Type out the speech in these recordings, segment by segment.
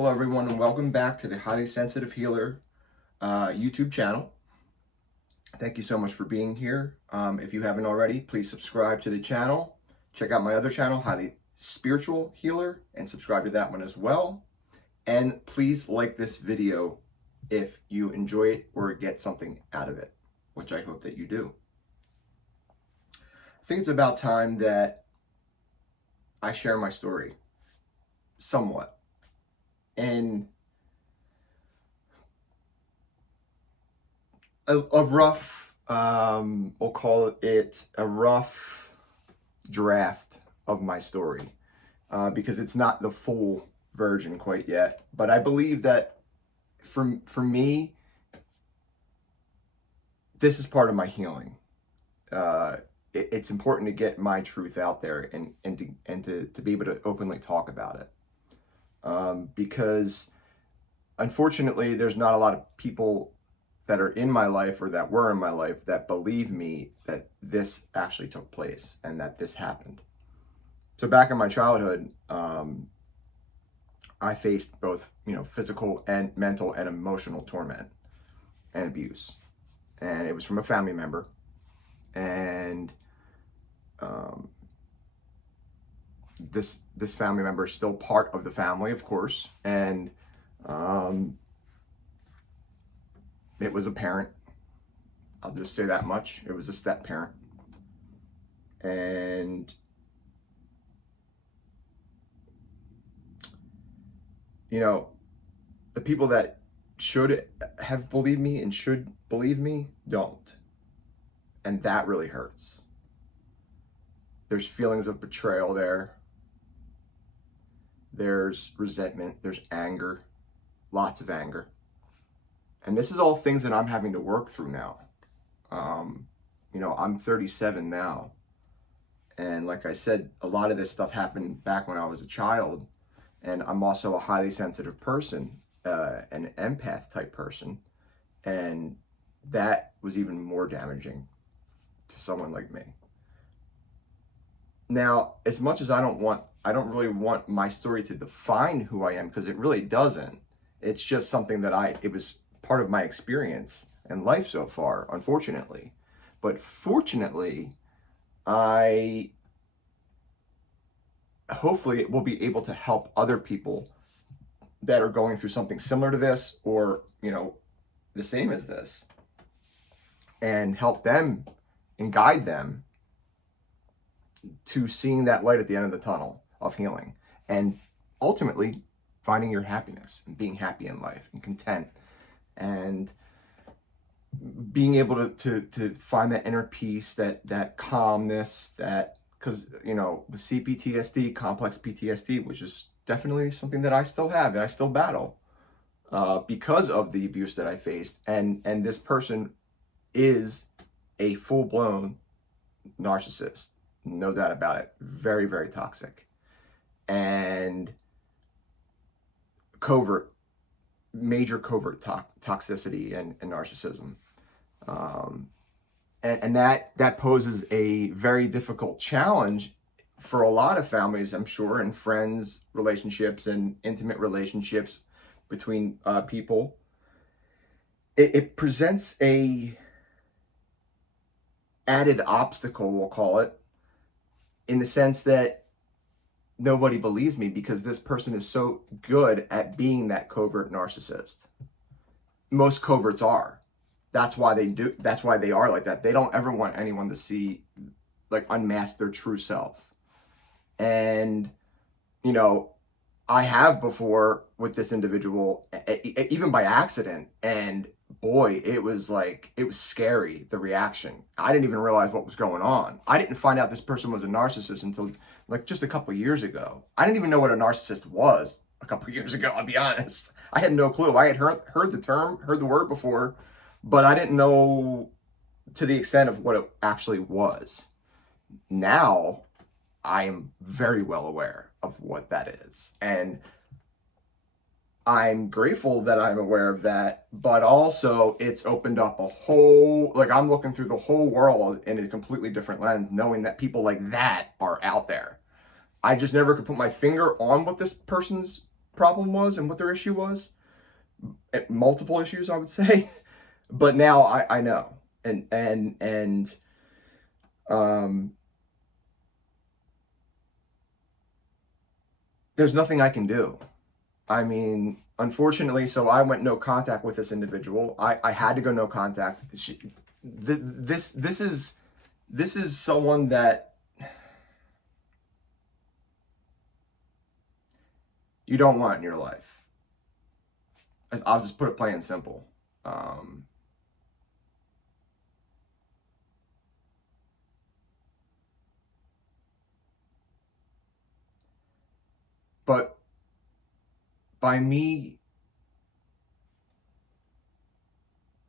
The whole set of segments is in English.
Hello everyone, and welcome back to the Highly Sensitive Healer YouTube channel. Thank you so much for being here. If you haven't already, please subscribe to the channel. Check out my other channel, Highly Spiritual Healer, and subscribe to that one as well. And please like this video if you enjoy it or get something out of it, which I hope that you do. I think it's about time that I share my story somewhat. And a rough, we'll call it a rough draft of my story, because it's not the full version quite yet. But I believe that for me, this is part of my healing. It's important to get my truth out there and to be able to openly talk about it. Because unfortunately, there's not a lot of people that are in my life or that were in my life that believe me that this actually took place and that this happened. So back in my childhood, I faced both, physical and mental and emotional torment and abuse. And it was from a family member. And this family member is still part of the family, of course, and it was a parent. I'll just say that much. It was a step parent. And the people that should have believed me and should believe me don't. And that really hurts. There's feelings of betrayal there. There's resentment, there's anger, lots of anger. And this is all things that I'm having to work through now. I'm 37 now. And like I said, a lot of this stuff happened back when I was a child. And I'm also a highly sensitive person, an empath type person. And that was even more damaging to someone like me. Now, as much as I don't really want my story to define who I am, because it really doesn't. It's just something that it was part of my experience and life so far, unfortunately. But fortunately, I hopefully will be able to help other people that are going through something similar to this or, the same as this, and help them and guide them to seeing that light at the end of the tunnel of healing, and ultimately finding your happiness and being happy in life and content, and being able to find that inner peace, that calmness, because the CPTSD, complex PTSD, which is definitely something that I still have and I still battle because of the abuse that I faced, and this person is a full-blown narcissist. No doubt about it. Very, very toxic. And major covert toxicity and narcissism. And that poses a very difficult challenge for a lot of families, I'm sure, and friends, relationships, and intimate relationships between people. It presents a added obstacle, we'll call it, in the sense that nobody believes me because this person is so good at being that covert narcissist. Most coverts are. That's why they are like that. They don't ever want anyone to see, unmask their true self. And, I have before with this individual, even by accident, and boy, it was scary, the reaction. I didn't even realize what was going on. I didn't find out this person was a narcissist until just a couple of years ago. I didn't even know what a narcissist was a couple of years ago, I'll be honest. I had no clue. I had heard the word before, but I didn't know to the extent of what it actually was. Now, I am very well aware of what that is. And I'm grateful that I'm aware of that, but also it's opened up a whole, I'm looking through the whole world in a completely different lens, knowing that people like that are out there. I just never could put my finger on what this person's problem was and what their issue was. Multiple issues, I would say. But now I know. And there's nothing I can do. I mean, unfortunately, so I went no contact with this individual. I had to go no contact. This is someone that you don't want in your life. I'll just put it plain and simple. But by me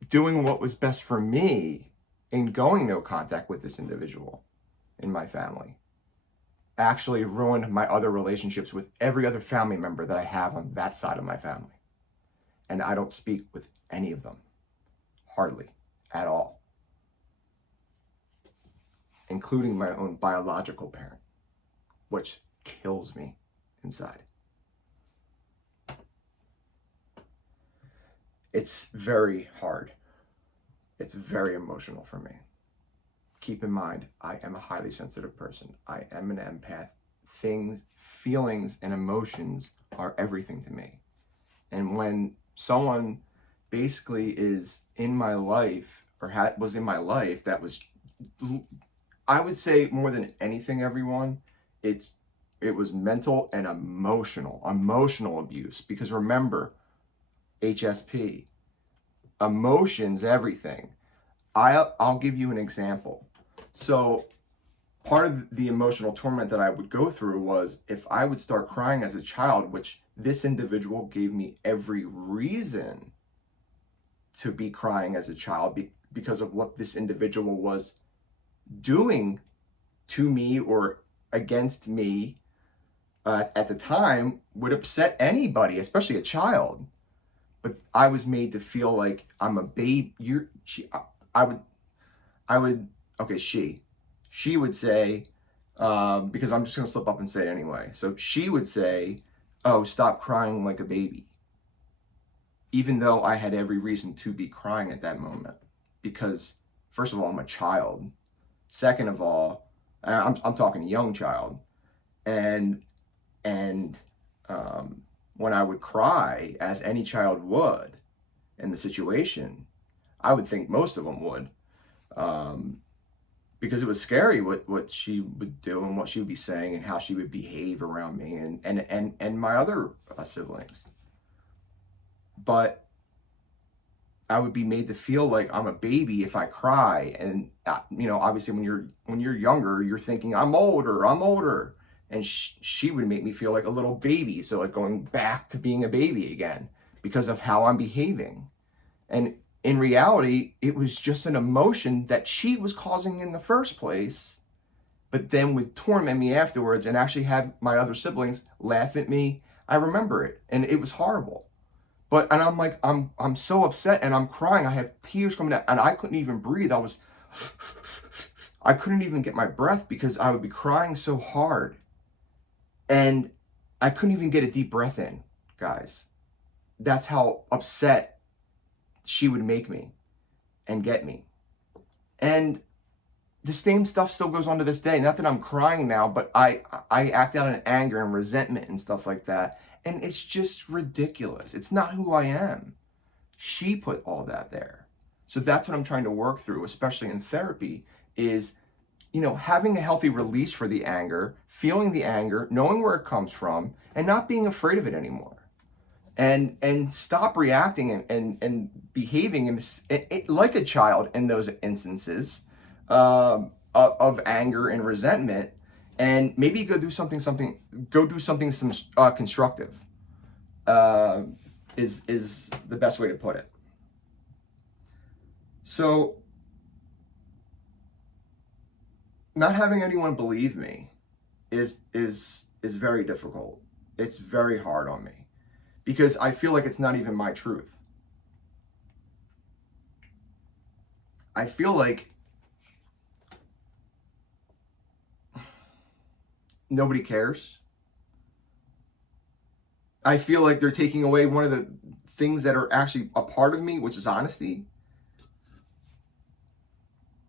doing what was best for me in going no contact with this individual in my family, actually ruined my other relationships with every other family member that I have on that side of my family. And I don't speak with any of them, hardly at all, including my own biological parent, which kills me inside. It's very hard. It's very emotional for me. Keep in mind, I am a highly sensitive person. I am an empath. Feelings, and emotions are everything to me. And when someone basically is in my life, or was in my life, that was, I would say more than anything, everyone, it was mental and emotional abuse. Because remember, HSP, emotions, everything. I'll give you an example. So part of the emotional torment that I would go through was if I would start crying as a child, which this individual gave me every reason to be crying as a child because of what this individual was doing to me or against me at the time, would upset anybody, especially a child. But I was made to feel like I'm a baby. She would say, because I'm just going to slip up and say it anyway. So she would say, oh, stop crying like a baby. Even though I had every reason to be crying at that moment. Because, first of all, I'm a child. Second of all, I'm talking young child. And when I would cry, as any child would in the situation, I would think most of them would. Because it was scary what she would do and what she would be saying and how she would behave around me and my other siblings. But I would be made to feel like I'm a baby if I cry. And, obviously when you're younger, you're thinking, I'm older. And she would make me feel like a little baby. So like going back to being a baby again because of how I'm behaving. And in reality, it was just an emotion that she was causing in the first place, but then would torment me afterwards and actually have my other siblings laugh at me. I remember it, and it was horrible. And I'm like, I'm so upset, and I'm crying. I have tears coming out, and I couldn't even breathe. I couldn't even get my breath because I would be crying so hard. And I couldn't even get a deep breath in, guys. That's how upset she would make me and get me. And the same stuff still goes on to this day. Not that I'm crying now, but I act out in anger and resentment and stuff like that. And it's just ridiculous. It's not who I am. She put all that there. So that's what I'm trying to work through, especially in therapy, is, having a healthy release for the anger, feeling the anger, knowing where it comes from, and not being afraid of it anymore. And stop reacting and behaving like a child in those instances of anger and resentment, and maybe go do something constructive. Is the best way to put it. So, not having anyone believe me is very difficult. It's very hard on me. Because I feel like it's not even my truth. I feel like nobody cares. I feel like they're taking away one of the things that are actually a part of me, which is honesty.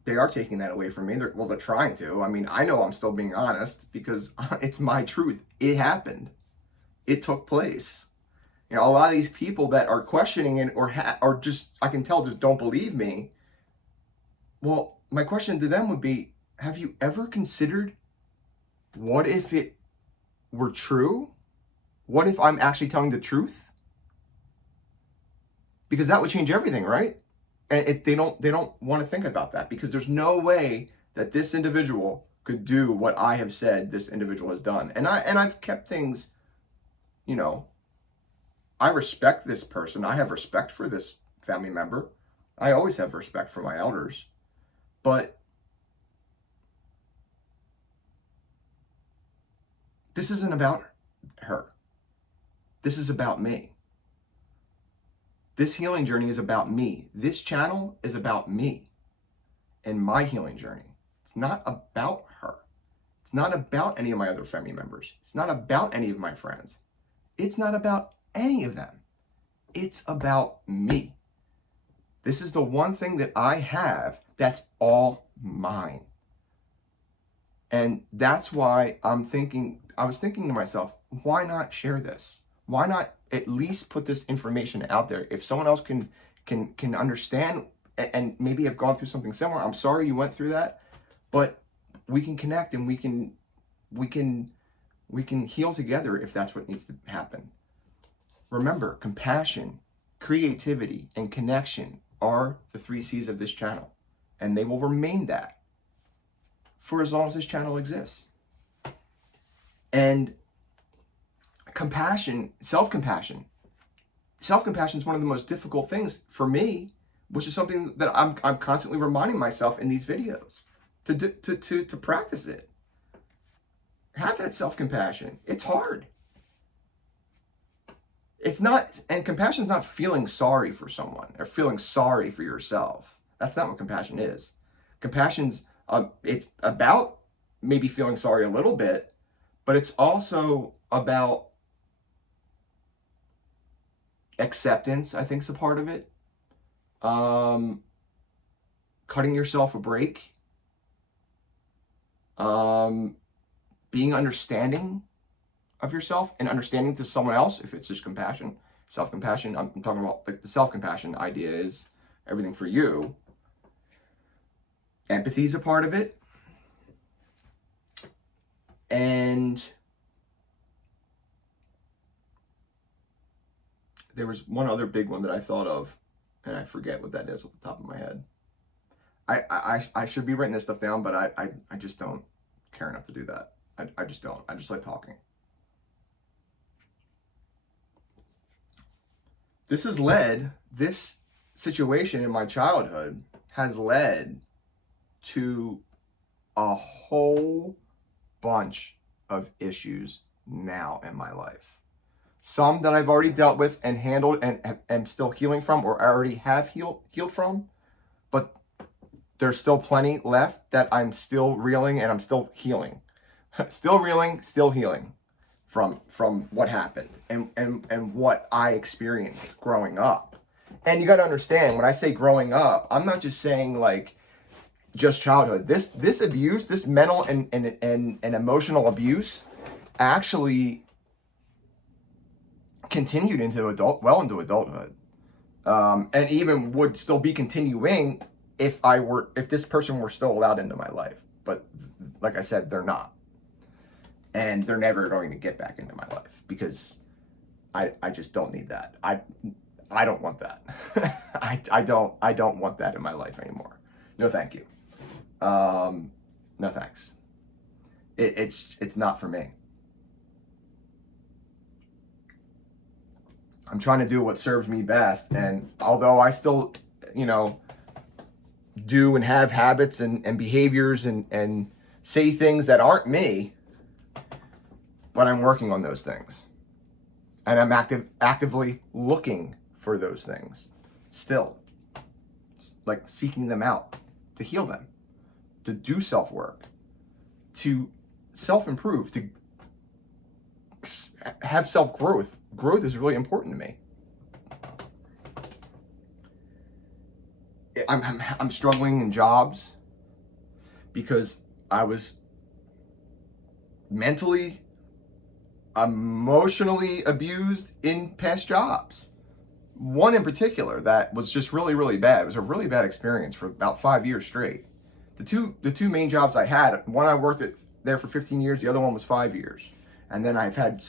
They are taking that away from me. They're trying to. I mean, I know I'm still being honest because it's my truth. It happened. It took place. You know, a lot of these people that are questioning it or just, I can tell, just don't believe me. Well, my question to them would be, have you ever considered, what if it were true? What if I'm actually telling the truth? Because that would change everything, right? And they don't want to think about that, because there's no way that this individual could do what I have said this individual has done. And I've kept things, you know, I respect this person. I have respect for this family member. I always have respect for my elders. But this isn't about her. This is about me. This healing journey is about me. This channel is about me and my healing journey. It's not about her. It's not about any of my other family members. It's not about any of my friends. It's not about any of them. It's about me. This is the one thing that I have that's all mine. And that's why I was thinking to myself, why not share this? Why not at least put this information out there? If someone else can understand and maybe have gone through something similar, I'm sorry you went through that, but we can connect and we can heal together if that's what needs to happen. Remember, compassion, creativity, and connection are the 3 C's of this channel, and they will remain that for as long as this channel exists. And compassion, self-compassion is one of the most difficult things for me, which is something that I'm constantly reminding myself in these videos to practice it. Have that self-compassion. It's hard. It's not, and compassion is not feeling sorry for someone or feeling sorry for yourself. That's not what compassion is. Compassion's it's about maybe feeling sorry a little bit, but it's also about acceptance. I think is a part of it. Cutting yourself a break. Being understanding of yourself and understanding to someone else, if it's just compassion, self-compassion. I'm talking about like the self-compassion idea is everything for you. Empathy is a part of it. And there was one other big one that I thought of, and I forget what that is off the top of my head. I should be writing this stuff down, but I just don't care enough to do that. I just don't. I just like talking. This situation in my childhood has led to a whole bunch of issues now in my life. Some that I've already dealt with and handled and am still healing from, or already have healed from, but there's still plenty left that I'm still reeling and I'm still healing. Still reeling, still healing from what happened and what I experienced growing up. And you got to understand, when I say growing up, I'm not just saying like just childhood. This abuse, this mental and emotional abuse actually continued into adulthood. And even would still be continuing if this person were still allowed into my life. But like I said, they're not. And they're never going to get back into my life because I just don't need that. I don't want that. I don't want that in my life anymore. No, thank you. No thanks. It's not for me. I'm trying to do what serves me best, and although I still, do and have habits and behaviors and say things that aren't me, but I'm working on those things. And I'm actively looking for those things still. Like seeking them out, to heal them, to do self-work, to self-improve, to have self-growth. Growth is really important to me. I'm struggling in jobs because I was mentally, emotionally abused in past jobs. One in particular that was just really, really bad. It was a really bad experience for about 5 years straight. The two main jobs I had, one I worked there for 15 years, the other one was 5 years. And then I've had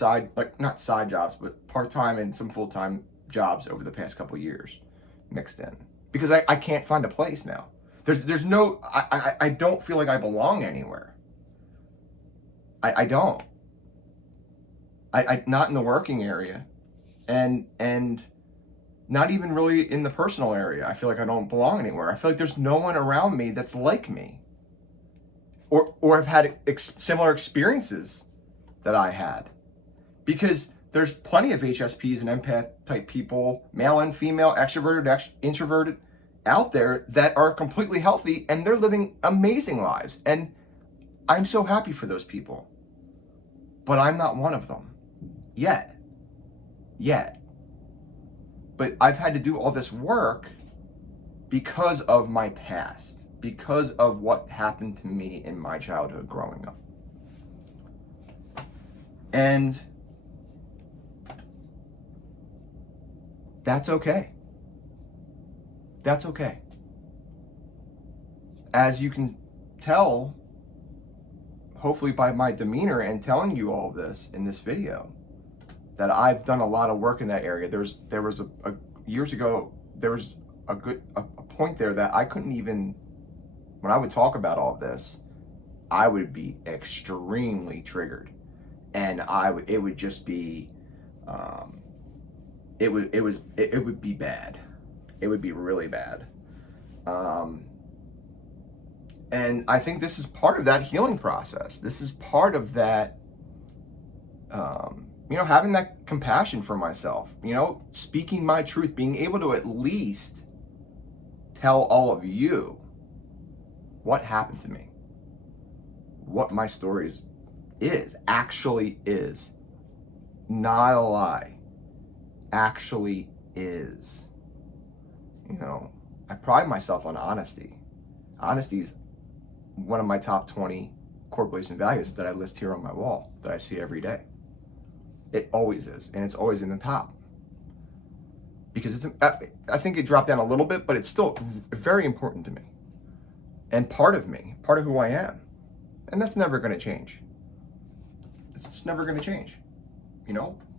not side jobs, but part-time and some full-time jobs over the past couple of years mixed in. Because I can't find a place now. There's no, I don't feel like I belong anywhere. I don't. I not in the working area, and not even really in the personal area. I feel like I don't belong anywhere. I feel like there's no one around me that's like me, or have had similar experiences that I had. Because there's plenty of HSPs and empath type people, male and female, extroverted, introverted, out there that are completely healthy and they're living amazing lives. And I'm so happy for those people. But I'm not one of them. Yet. But I've had to do all this work because of my past, because of what happened to me in my childhood growing up. And that's okay. That's okay. As you can tell, hopefully by my demeanor and telling you all of this in this video, that I've done a lot of work in that area. There was years ago, there was a point there that I couldn't even, when I would talk about all of this, I would be extremely triggered, and it would just be, it would be bad. It would be really bad. And I think this is part of that healing process. This is part of that, having that compassion for myself, speaking my truth, being able to at least tell all of you what happened to me, what my story actually is, not a lie, actually is. I pride myself on honesty. Honesty is one of my top 20 core beliefs and values that I list here on my wall, that I see every day. It always is, and it's always in the top. Because I think it dropped down a little bit, but it's still very important to me. And part of me, part of who I am. And that's never going to change. It's never going to change.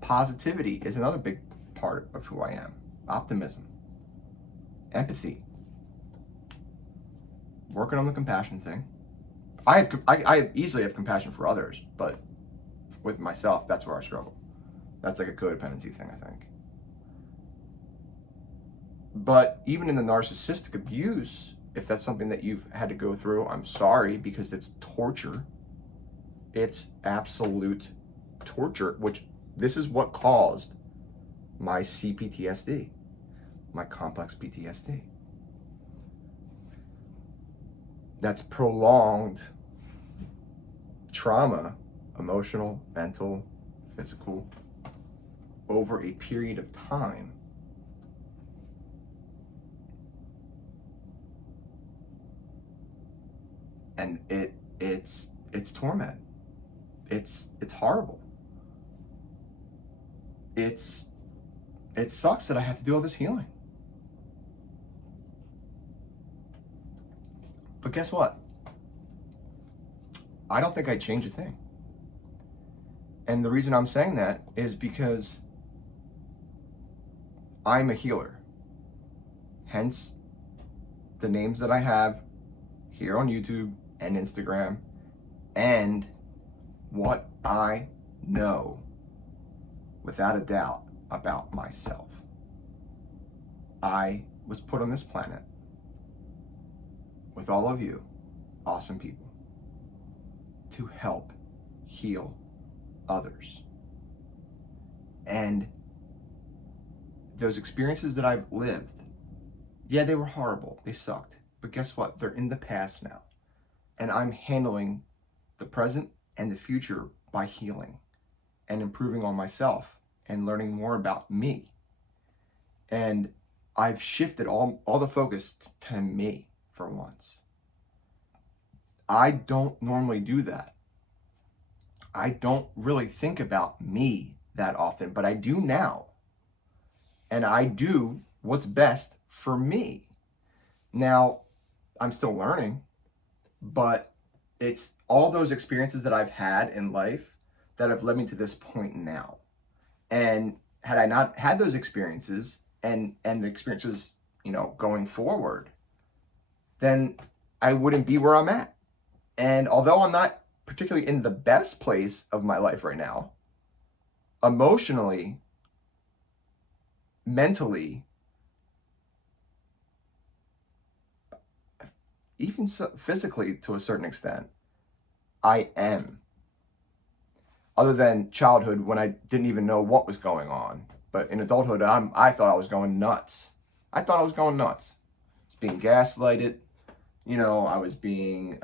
Positivity is another big part of who I am. Optimism. Empathy. Working on the compassion thing. I easily have compassion for others, but with myself, that's where I struggle. That's like a codependency thing, I think. But even in the narcissistic abuse, if that's something that you've had to go through, I'm sorry, because it's torture. It's absolute torture, which this is what caused my CPTSD, my complex PTSD. That's prolonged trauma, emotional, mental, physical, over a period of time. And it's torment. It's horrible. It sucks that I have to do all this healing. But guess what? I don't think I'd change a thing. And the reason I'm saying that is because I'm a healer. Hence the names that I have here on YouTube and Instagram, and what I know without a doubt about myself. I was put on this planet with all of you awesome people to help heal others. And those experiences that I've lived, yeah, they were horrible, they sucked, but guess what? They're in the past now. And I'm handling the present and the future by healing. and improving on myself and learning more about me. And I've shifted all the focus to me for once. I don't normally do that. I don't really think about me that often, but I do now. And I do what's best for me. Now, I'm still learning, but it's all those experiences that I've had in life that have led me to this point now. And had I not had those experiences and experiences, going forward, then I wouldn't be where I'm at. And although I'm not particularly in the best place of my life right now, emotionally, mentally, even physically to a certain extent, I am. Other than childhood, when I didn't even know what was going on. But in adulthood, I thought I was going nuts. I thought I was going nuts. I was being gaslighted. I was being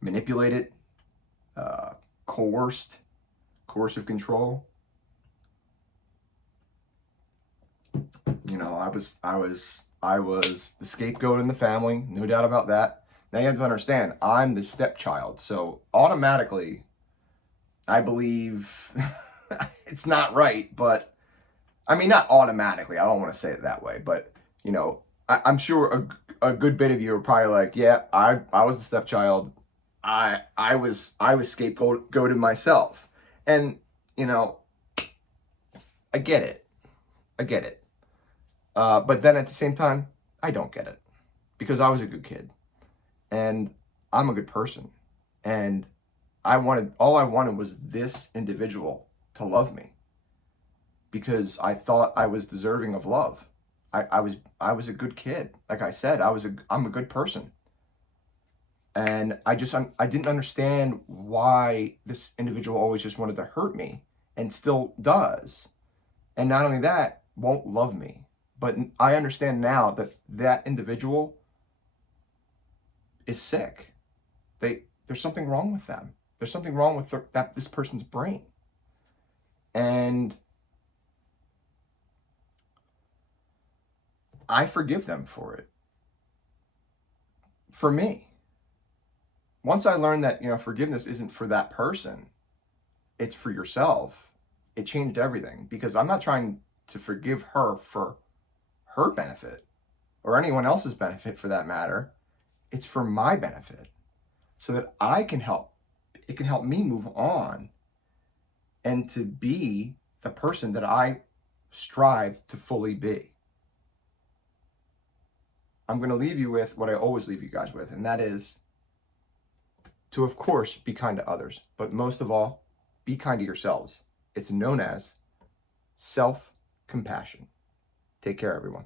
manipulated, coercive control. I was the scapegoat in the family, no doubt about that. Now you have to understand, I'm the stepchild, so automatically, I believe it's not right, but I mean, not automatically. I don't want to say it that way, but I'm sure a good bit of you are probably like, yeah, I was the stepchild. I was scapegoated myself, and I get it. But then at the same time, I don't get it, because I was a good kid and I'm a good person, and all I wanted was this individual to love me, because I thought I was deserving of love. I was a good kid. Like I said, I'm a good person. And I didn't understand why this individual always just wanted to hurt me, and still does. And not only that, won't love me. But I understand now that that individual is sick. There's something wrong with them. There's something wrong with this person's brain. And I forgive them for it. For me. Once I learned that, forgiveness isn't for that person, it's for yourself, it changed everything, because I'm not trying to forgive her for her benefit or anyone else's benefit for that matter. It's for my benefit, so that it can help me move on and to be the person that I strive to fully be. I'm going to leave you with what I always leave you guys with, and that is to, of course, be kind to others, but most of all, be kind to yourselves. It's known as self-compassion. Take care, everyone.